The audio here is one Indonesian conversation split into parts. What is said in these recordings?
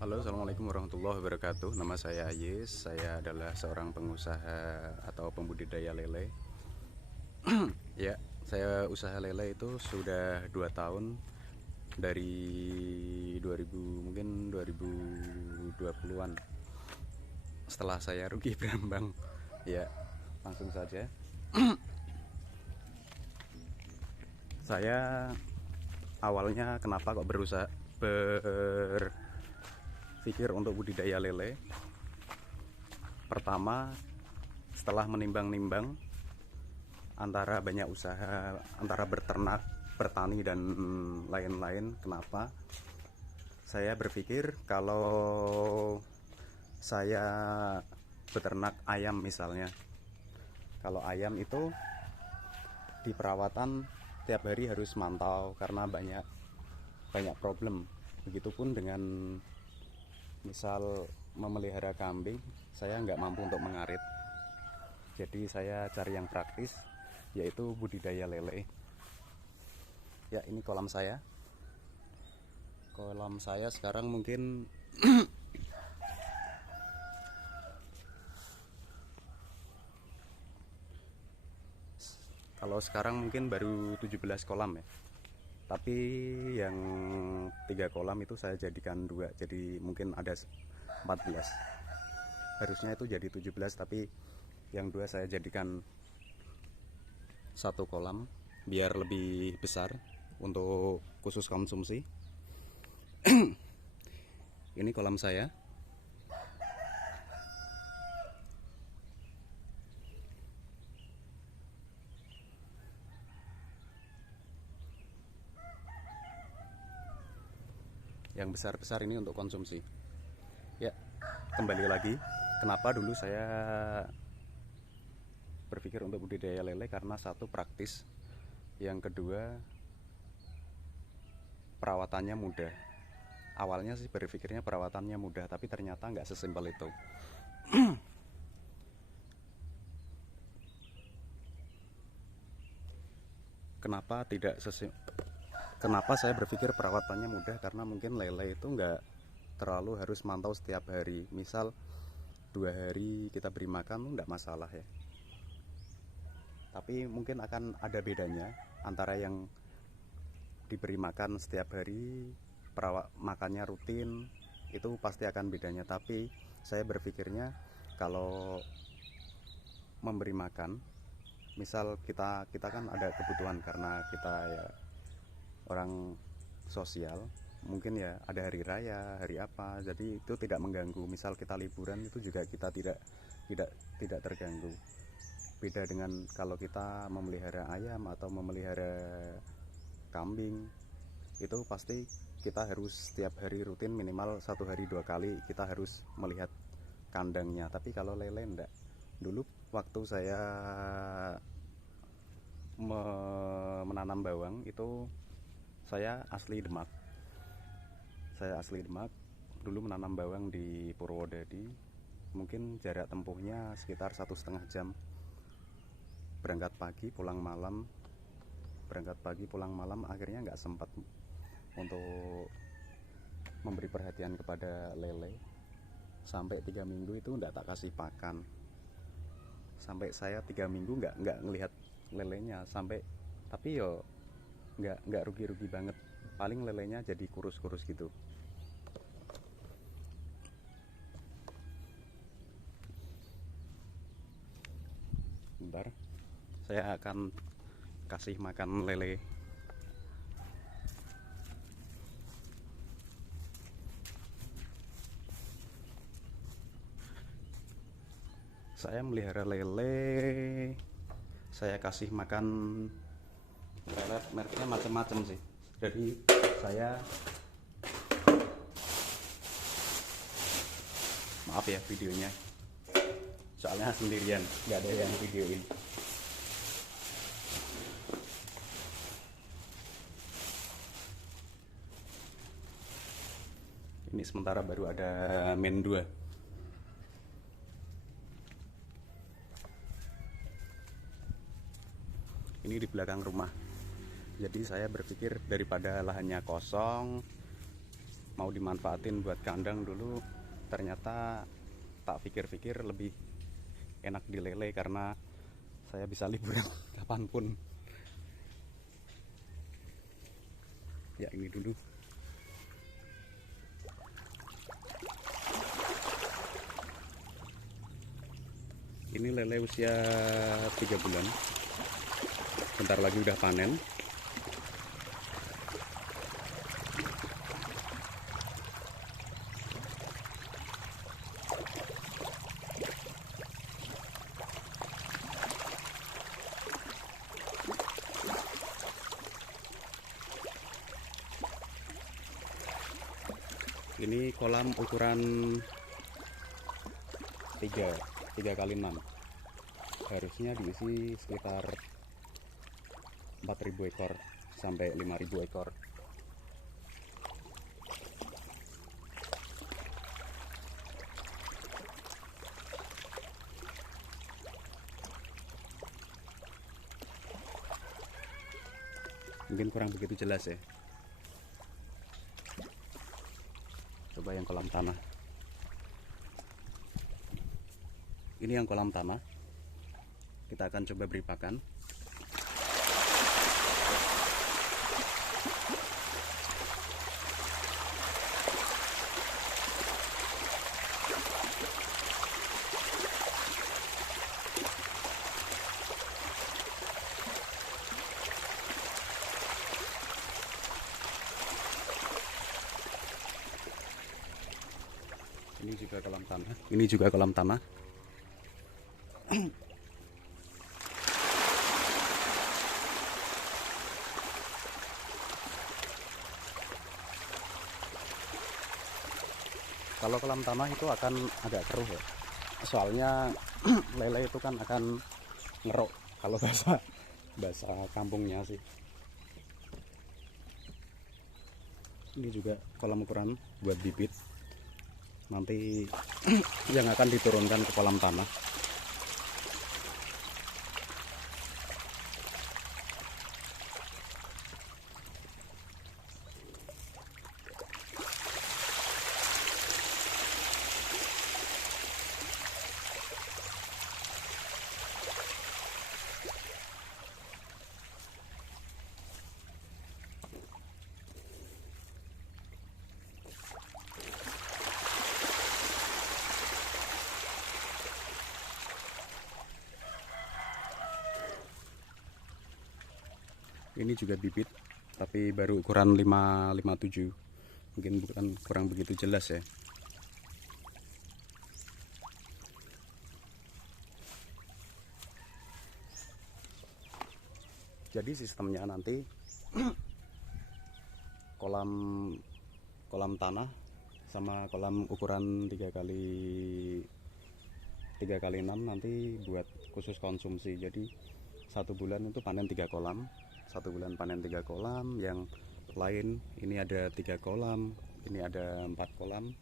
Halo, assalamualaikum warahmatullahi wabarakatuh. Nama saya Ayes. Saya adalah seorang pengusaha atau pembudidaya lele. Ya, saya usaha lele itu sudah 2 tahun dari 2000 mungkin 2020-an. Setelah saya rugi berambang. Ya, langsung saja. Saya awalnya kenapa kok berpikir untuk budidaya lele? Pertama, setelah menimbang-nimbang antara banyak usaha, antara berternak, bertani, dan lain-lain, kenapa saya berpikir kalau saya beternak ayam misalnya. Kalau ayam itu di perawatan tiap hari harus mantau karena banyak problem. Begitupun dengan misal memelihara kambing, saya nggak mampu untuk mengarit. Jadi saya cari yang praktis, yaitu budidaya lele. Ya, ini kolam saya. Kolam saya sekarang mungkin kalau sekarang mungkin baru 17 kolam ya. Tapi yang 3 kolam itu saya jadikan 2, jadi mungkin ada 14. Harusnya itu jadi 17, tapi yang 2 saya jadikan 1 kolam biar lebih besar untuk khusus konsumsi. Ini kolam saya. Yang besar-besar ini untuk konsumsi. Ya, kembali lagi, kenapa dulu saya berpikir untuk budidaya lele? Karena satu, praktis. Yang kedua, perawatannya mudah. Awalnya sih berpikirnya perawatannya mudah, tapi ternyata nggak sesimpel itu. Kenapa tidak Kenapa saya berpikir perawatannya mudah? Karena mungkin lele itu nggak terlalu harus mantau setiap hari. Misal 2 hari kita beri makan nggak masalah ya. Tapi mungkin akan ada bedanya antara yang diberi makan setiap hari, makannya rutin, itu pasti akan bedanya. Tapi saya berpikirnya kalau memberi makan, misal kita kan ada kebutuhan karena kita ya orang sosial, mungkin ya ada hari raya, hari apa, jadi itu tidak mengganggu. Misal kita liburan itu juga kita tidak terganggu. Beda dengan kalau kita memelihara ayam atau memelihara kambing, itu pasti kita harus setiap hari rutin, minimal 1 hari 2 kali kita harus melihat kandangnya. Tapi kalau lele enggak. Dulu waktu saya menanam bawang itu saya asli Demak. Dulu menanam bawang di Purwodadi. Mungkin jarak tempuhnya sekitar 1,5 jam. Berangkat pagi pulang malam, akhirnya nggak sempat untuk memberi perhatian kepada lele. Sampai 3 minggu itu nggak tak kasih pakan. Sampai saya 3 minggu nggak ngelihat lelenya. Tapi yo nggak rugi-rugi banget, paling lelenya jadi kurus-kurus gitu. Bentar, saya akan kasih makan lele. Saya melihara lele, saya kasih makan pelet, mereknya macam-macam sih. Jadi saya, maaf ya videonya, soalnya sendirian, nggak ada yang videoin. Ini sementara baru ada men 2. Ini di belakang rumah. Jadi saya berpikir daripada lahannya kosong, mau dimanfaatin buat kandang dulu, ternyata tak pikir-pikir lebih enak di lele karena saya bisa liburan kapanpun. Ya ini dulu. Ini lele usia 3 bulan. Bentar lagi udah panen. Ini kolam ukuran 3 kali 6. Harusnya diisi sekitar 4.000 ekor sampai 5.000 ekor. Mungkin kurang begitu jelas ya. Coba yang kolam tanah. Ini yang kolam tanah. Kita akan coba beri pakan. Ini juga kolam tanah. Ini juga kolam tanah. Kalau kolam tanah itu akan agak keruh ya. Soalnya lele itu kan akan ngerok kalau bahasa kampungnya sih. Ini juga kolam ukuran buat bibit. Nanti yang akan diturunkan ke kolam tanah. Ini juga bibit, tapi baru ukuran 557. Mungkin bukan kurang begitu jelas ya. Jadi sistemnya nanti kolam tanah sama kolam ukuran 3 kali 6 nanti buat khusus konsumsi. Jadi 1 bulan itu panen 3 kolam. 1 bulan panen 3 kolam, yang lain ini ada 3 kolam, ini ada 4 kolam,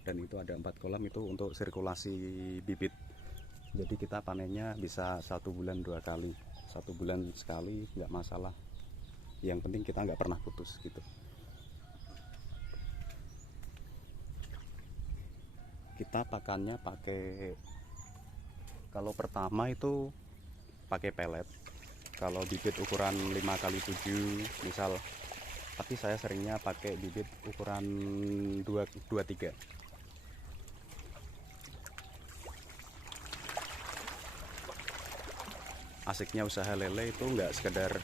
dan itu ada 4 kolam itu untuk sirkulasi bibit. Jadi kita panennya bisa 1 bulan 2 kali, 1 bulan sekali nggak masalah. Yang penting kita nggak pernah putus gitu. Kita pakannya pakai, kalau pertama itu pakai pelet. Kalau bibit ukuran 5 kali 7 misal, tapi saya seringnya pakai bibit ukuran 23. Asiknya usaha lele itu nggak sekedar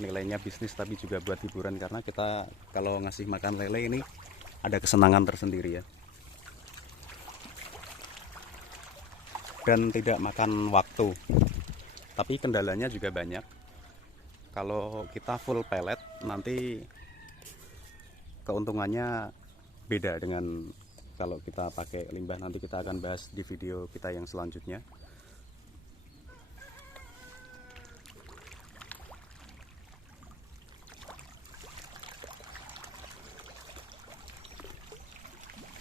nilainya bisnis, tapi juga buat hiburan, karena kita kalau ngasih makan lele ini ada kesenangan tersendiri ya. Dan tidak makan waktu. Tapi kendalanya juga banyak. Kalau kita full pellet nanti keuntungannya beda dengan kalau kita pakai limbah. Nanti kita akan bahas di video kita yang selanjutnya.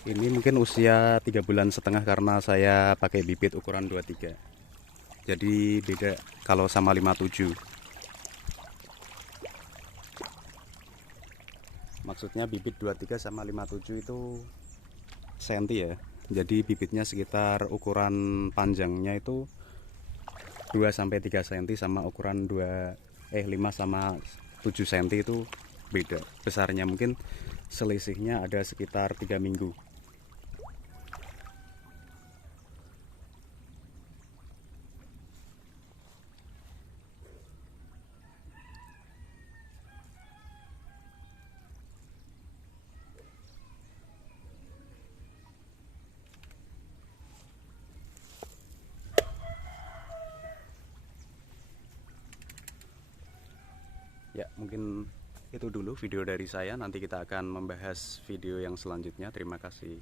Ini mungkin usia 3,5 bulan karena saya pakai bibit ukuran 23. Jadi beda kalau sama 57. Maksudnya bibit 23 sama 57 itu senti ya. Jadi bibitnya sekitar ukuran panjangnya itu 2 sampai 3 cm sama ukuran 5 sama 7 cm itu beda besarnya, mungkin selisihnya ada sekitar 3 minggu. Ya, mungkin itu dulu video dari saya. Nanti kita akan membahas video yang selanjutnya. Terima kasih.